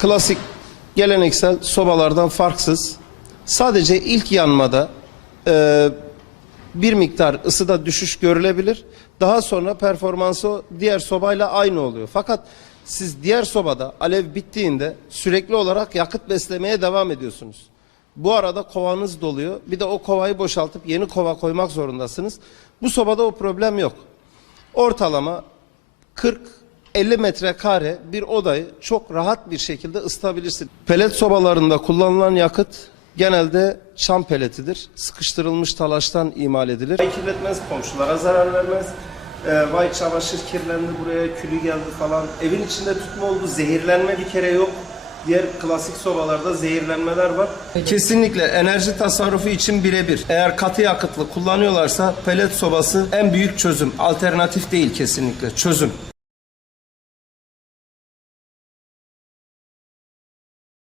klasik geleneksel sobalardan farksız. Sadece ilk yanmada e, bir miktar ısıda düşüş görülebilir. Daha sonra performansı diğer sobayla aynı oluyor. Fakat siz diğer sobada alev bittiğinde sürekli olarak yakıt beslemeye devam ediyorsunuz. Bu arada kovanız doluyor. Bir de o kovayı boşaltıp yeni kova koymak zorundasınız. Bu sobada o problem yok. Ortalama 40-50 metrekare bir odayı çok rahat bir şekilde ısıtabilirsin. Pelet sobalarında kullanılan yakıt genelde çam peletidir. Sıkıştırılmış talaştan imal edilir. Kirletmez, komşulara zarar vermez. Ee, vay çamaşır kirlendi buraya, külü geldi falan. Evin içinde tutma oldu, zehirlenme bir kere yok. Diğer klasik sobalarda zehirlenmeler var. Kesinlikle enerji tasarrufu için birebir. Eğer katı yakıtlı kullanıyorlarsa pelet sobası en büyük çözüm. Alternatif değil kesinlikle çözüm.